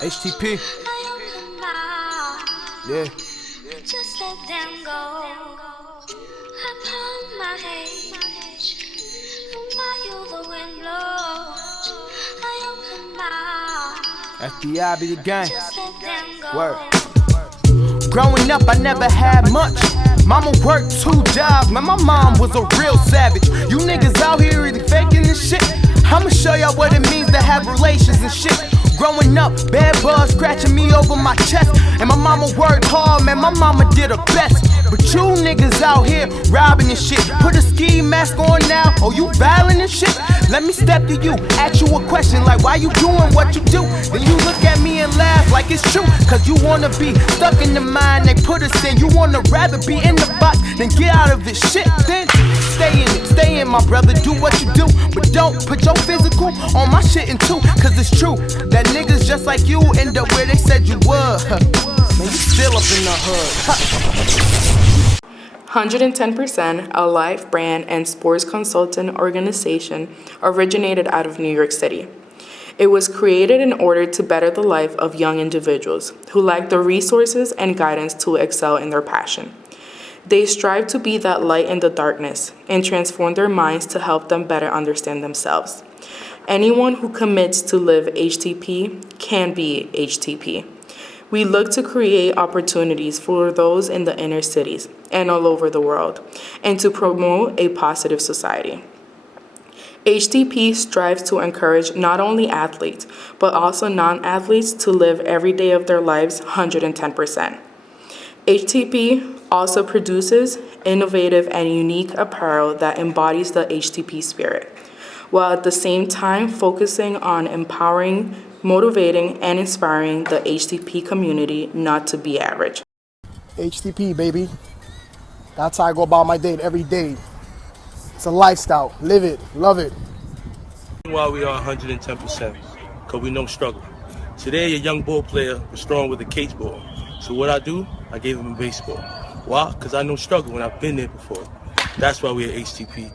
HTP. Yeah. Just let them go. Upon my age, while the wind blows, I open my eyes. FBI be the gang. Just let them go. Word. Growing up, I never had much. Mama worked 2 jobs, man, my mom was a real savage. You niggas out here really faking this shit. I'ma show y'all what it means to have relations and shit. Growing up, bad buzz scratching me over my chest. And my mama worked hard, man, my mama did her best. But you niggas out here robbing and shit. Put a ski mask on now, oh you violent and shit. Let me step to you, ask you a question like why you doing what you do. Then you look at me and laugh like it's true. Cause you wanna be stuck in the mind they put us in. You wanna rather be in the box than get out of it. Shit, then stay in my brother, do what you do. But don't put your physical on my shit in too. Cause it's true that niggas just like you end up where they said you would. Man, you still up in the hood. 110%, a life brand and sports consultant organization, originated out of New York City. It was created in order to better the life of young individuals who lack the resources and guidance to excel in their passion. They strive to be that light in the darkness and transform their minds to help them better understand themselves. Anyone who commits to live HTP can be HTP. We look to create opportunities for those in the inner cities and all over the world, and to promote a positive society. HTP strives to encourage not only athletes, but also non-athletes to live every day of their lives 110%. HTP also produces innovative and unique apparel that embodies the HTP spirit, while at the same time focusing on empowering, motivating, and inspiring the HTP community not to be average. HTP, baby. That's how I go about my day every day. It's a lifestyle. Live it. Love it. Why we are 110%, because we know struggle. Today, a young ball player was throwing with a cage ball. So what I do, I gave him a baseball. Why? Because I know struggle and I've been there before. That's why we're HTP.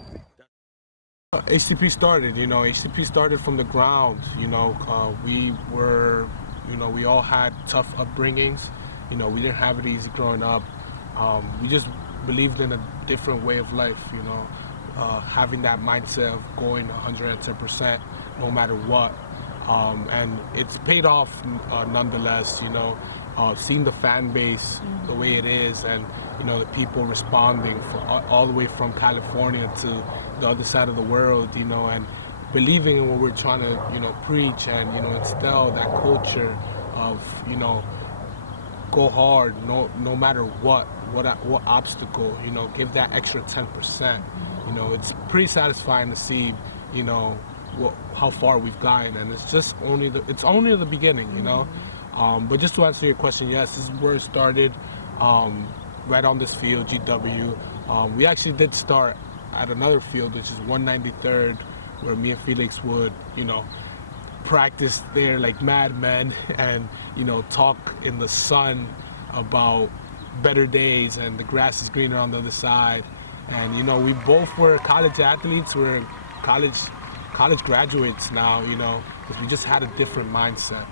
HTP started, HTP started from the ground. We were, we all had tough upbringings. We didn't have it easy growing up. We just believed in a different way of life, having that mindset of going 110% no matter what. And it's paid off nonetheless, seeing the fan base the way it is, and the people responding all the way from California to the other side of the world, and believing in what we're trying to preach and instill that culture of go hard no matter what obstacle, give that extra 10%. It's pretty satisfying to see how far we've gotten, and it's only the beginning, But just to answer your question, yes, this is where it started, right on this field, GW. We actually did start at another field, which is 193rd, where me and Felix would, practice there like madmen and, talk in the sun about better days and the grass is greener on the other side. And, we both were college athletes, we're college graduates now, because we just had a different mindset,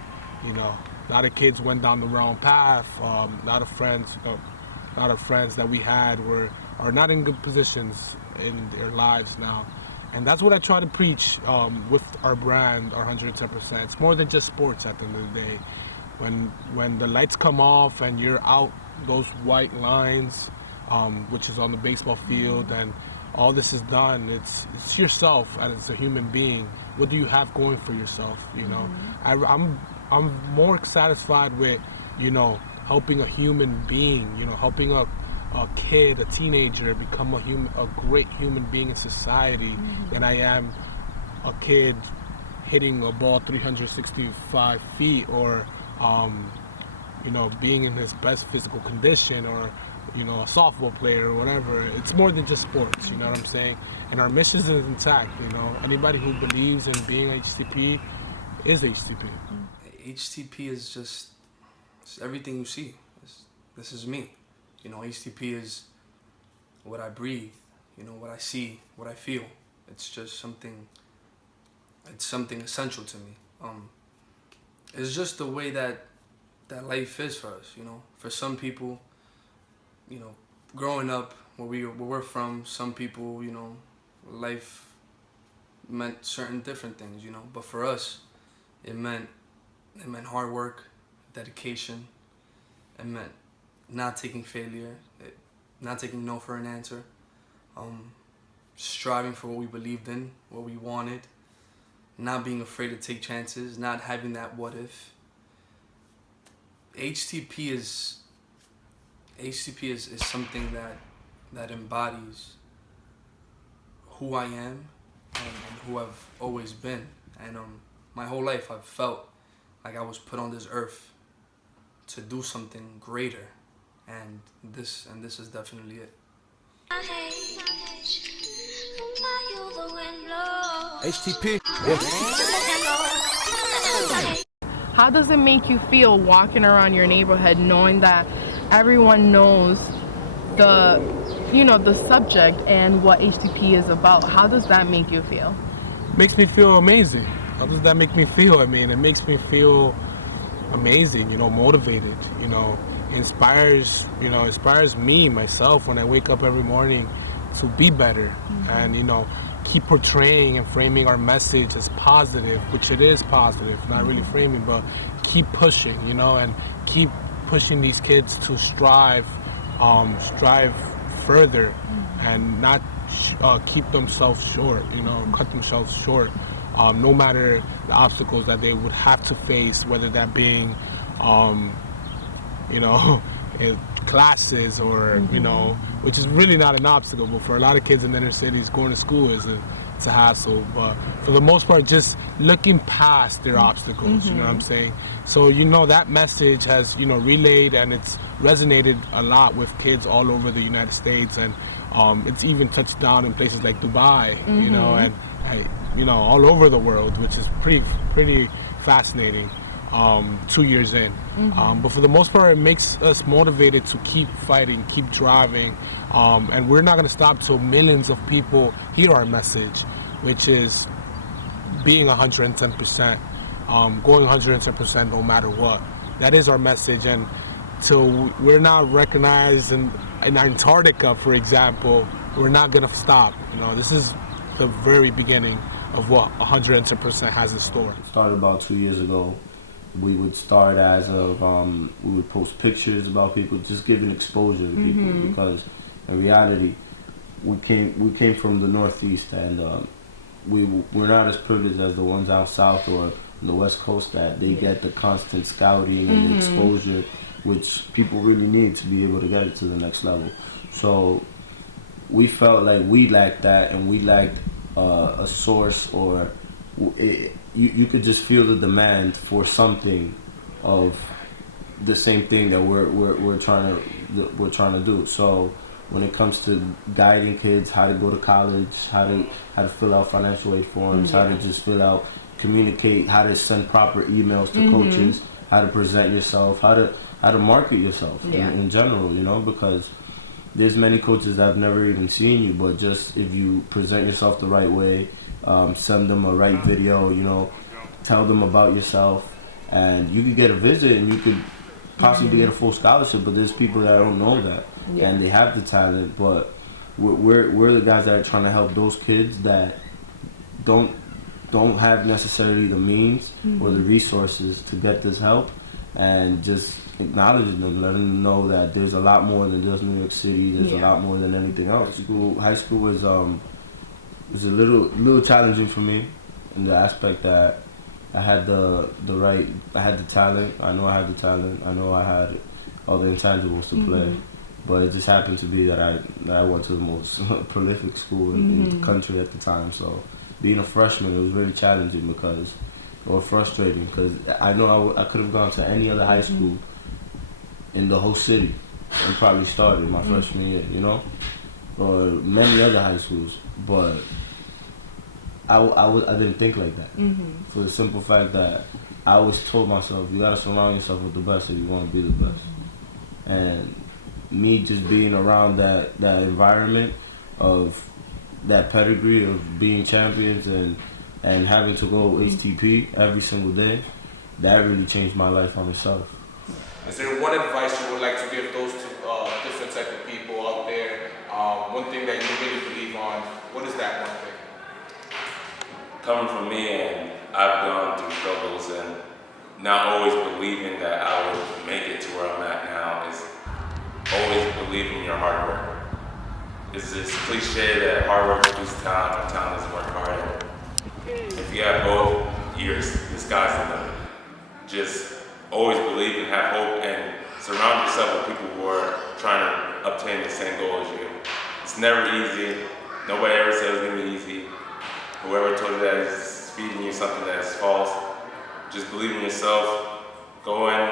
A lot of kids went down the wrong path. A lot of friends that we had are not in good positions in their lives now, and that's what I try to preach with our brand, our 110%. It's more than just sports at the end of the day. When the lights come off and you're out those white lines, which is on the baseball field, and all this is done, it's yourself as a human being. What do you have going for yourself? I'm more satisfied with, helping a human being, helping a kid, a teenager become a great human being in society than I am a kid hitting a ball 365 feet or, being in his best physical condition, or, a softball player or whatever. It's more than just sports, you know what I'm saying? And our mission is intact, Anybody who believes in being HTP is HTP. HTP is just it's everything you see. This is me. HTP is what I breathe, what I see, what I feel. It's just something essential to me. it's just the way that life is for us, you know. For some people, you know, growing up where we're from, some people, you know, life meant certain different things, you know. But for us, it meant hard work, dedication. It meant not taking failure, not taking no for an answer, striving for what we believed in, what we wanted, not being afraid to take chances, not having that what if. HTP is something that embodies who I am and who I've always been. And my whole life I've felt like I was put on this earth to do something greater, and this is definitely it. HTP. How does it make you feel walking around your neighborhood knowing that everyone knows the subject and what HTP is about? How does that make you feel? Makes me feel amazing. How does that make me feel? I mean, it makes me feel amazing, you know, motivated, you know, inspires me, myself, when I wake up every morning to be better and, you know, keep portraying and framing our message as positive, which it is positive, not really framing, but keep pushing, you know, and keep pushing these kids to strive further and not keep themselves short, you know, cut themselves short, no matter the obstacles that they would have to face, whether that being, you know, classes or, you know, which is really not an obstacle, but for a lot of kids in the inner cities, going to school it's a hassle. But for the most part, just looking past their obstacles, you know what I'm saying? So, you know, that message has, you know, relayed and it's resonated a lot with kids all over the United States, and it's even touched down in places like Dubai, you know, and you know, all over the world, which is pretty fascinating. 2 years in, but for the most part, it makes us motivated to keep fighting, keep driving, and we're not going to stop till millions of people hear our message, which is being 110%, going 110% no matter what. That is our message, and till we're not recognized in Antarctica, for example, we're not going to stop. You know, this is the very beginning of what 110% has in store. It started about 2 years ago. We would start as of, we would post pictures about people, just giving exposure to people, because in reality, we came from the Northeast, and we're not as privileged as the ones out south or the West Coast, that they get the constant scouting and the exposure, which people really need to be able to get it to the next level. So we felt like we lacked that, and we lacked a source, or you could just feel the demand for something of the same thing that we're trying to do. So when it comes to guiding kids how to go to college, how to fill out financial aid forms, how to just communicate, how to send proper emails to coaches, how to present yourself, how to market yourself in general, you know, because there's many coaches that have never even seen you, but just if you present yourself the right way, send them a right video, you know, tell them about yourself, and you could get a visit and you could possibly get a full scholarship. But there's people that don't know that, and they have the talent, but we're the guys that are trying to help those kids that don't have necessarily the means or the resources to get this help, and just acknowledging them, letting them know that there's a lot more than just New York City. There's a lot more than anything else. High school was a little challenging for me, in the aspect that I had the talent. I know I had the talent. I know I had all the intangibles to play, but it just happened to be that I went to the most prolific school in the country at the time. So being a freshman, it was really challenging or frustrating, because I know I could have gone to any other high school in the whole city and probably started my freshman year, you know, or many other high schools, but I didn't think like that, for the simple fact that I always told myself, you gotta surround yourself with the best if you want to be the best. And me just being around that environment of that pedigree of being champions and having to go HTP every single day, that really changed my life on itself. Is there one advice you would like to give those different type of people out there? One thing that you really believe on, what is that one thing? Coming from me, and I've gone through struggles, and not always believing that I would make it to where I'm at now is always believing in your hard work. It's this cliche that hard work produces talent, and talent doesn't work harder. If you have both, the sky's the limit. Just always believe and have hope, and surround yourself with people who are trying to obtain the same goal as you. It's never easy. Nobody ever says it's gonna be easy. Whoever told you that is feeding you something that's false. Just believe in yourself. Go in,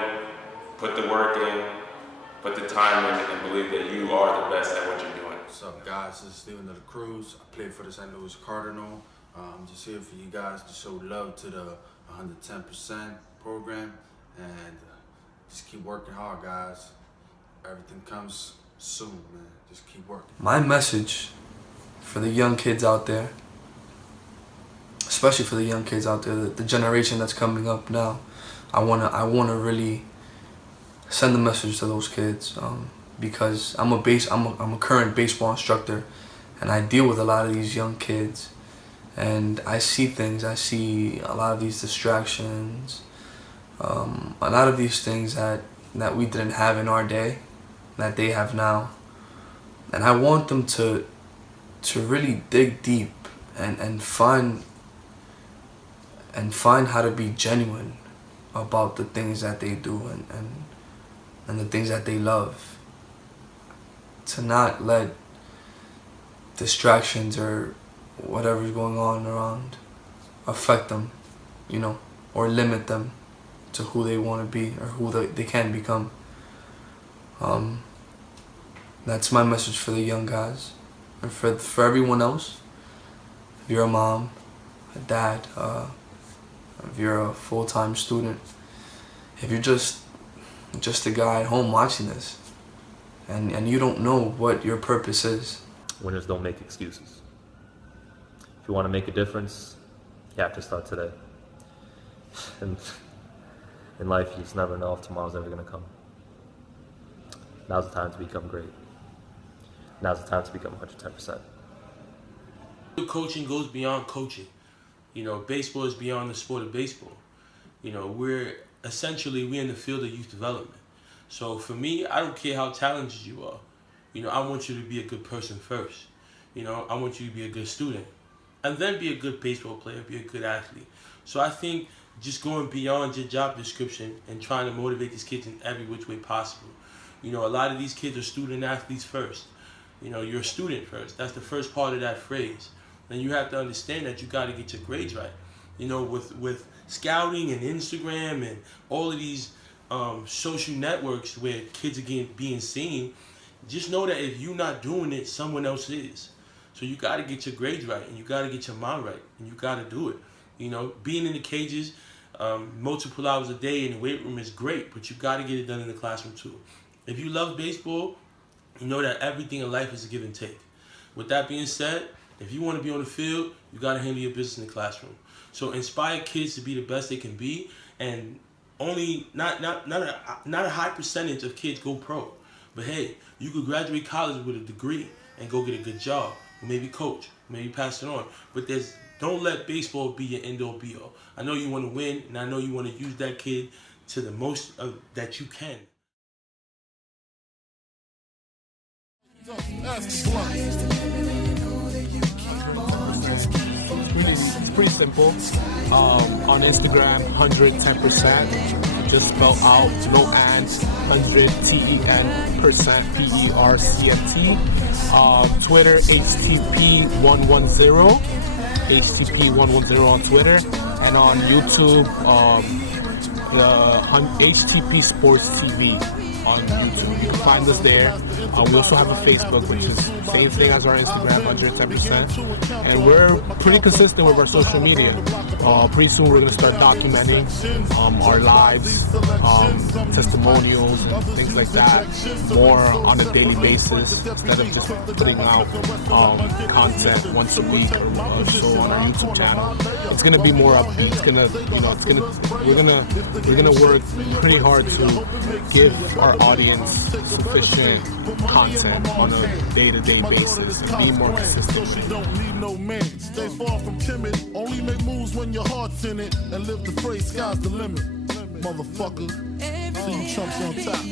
put the work in, put the time in, and believe that you are the best at what you're doing. What's up, guys? This is Steven of the Cruz. I play for the St. Louis Cardinal. I'm just here for you guys to show love to the 110% program, and just keep working hard, guys. Everything comes soon, man. Just keep working. My message for the young kids out there, especially for the young kids out there, the generation that's coming up now, I wanna really send a message to those kids, because I'm a current baseball instructor, and I deal with a lot of these young kids, and I see things. I see a lot of these distractions, a lot of these things that we didn't have in our day, that they have now, and I want them to really dig deep and find how to be genuine about the things that they do and the things that they love. To not let distractions or whatever's going on around affect them, or limit them to who they want to be or who they can become. That's my message for the young guys. And for everyone else, if you're a mom, a dad, if you're a full-time student, if you're just a guy at home watching this, and you don't know what your purpose is. Winners don't make excuses. If you want to make a difference, you have to start today. And in life, you just never know if tomorrow's ever going to come. Now's the time to become great. Now's the time to become 110%. Coaching goes beyond coaching. Baseball is beyond the sport of baseball. We're in the field of youth development. So for me, I don't care how talented you are. I want you to be a good person first. I want you to be a good student. And then be a good baseball player, be a good athlete. So I think just going beyond your job description and trying to motivate these kids in every which way possible. A lot of these kids are student athletes first. You're a student first. That's the first part of that phrase. And you have to understand that you got to get your grades right. With scouting and Instagram and all of these social networks where kids are being seen, just know that if you're not doing it, someone else is. So you got to get your grades right, and you got to get your mind right, and you got to do it. Being in the cages multiple hours a day in the weight room is great, but you got to get it done in the classroom too. If you love baseball, you know that everything in life is a give and take. With that being said, if you want to be on the field, you got to handle your business in the classroom. So inspire kids to be the best they can be, and only not a high percentage of kids go pro. But hey, you could graduate college with a degree and go get a good job, or maybe coach, maybe pass it on. But don't let baseball be your end-all be-all. I know you want to win, and I know you want to use that kid to the most that you can. It's pretty simple. On Instagram, 110%. Just spell out no and 100 TEN% PERCENT. Twitter, HTP110. HTP110 on Twitter, and on YouTube, HTP Sports TV. on YouTube. You can find us there. We also have a Facebook, which is same thing as our Instagram, 110%. And we're pretty consistent with our social media. Pretty soon we're going to start documenting our lives, testimonials, and things like that, more on a daily basis instead of just putting out content once a week or so on our YouTube channel. It's going to be more upbeat. We're gonna work pretty hard to give our audience sufficient content on a day-to-day basis and be more consistent. You don't need no man. Stay far from timid. Only make moves when your heart's in it. And live the phrase, sky's the limit. Motherfucker. See you chumps on top.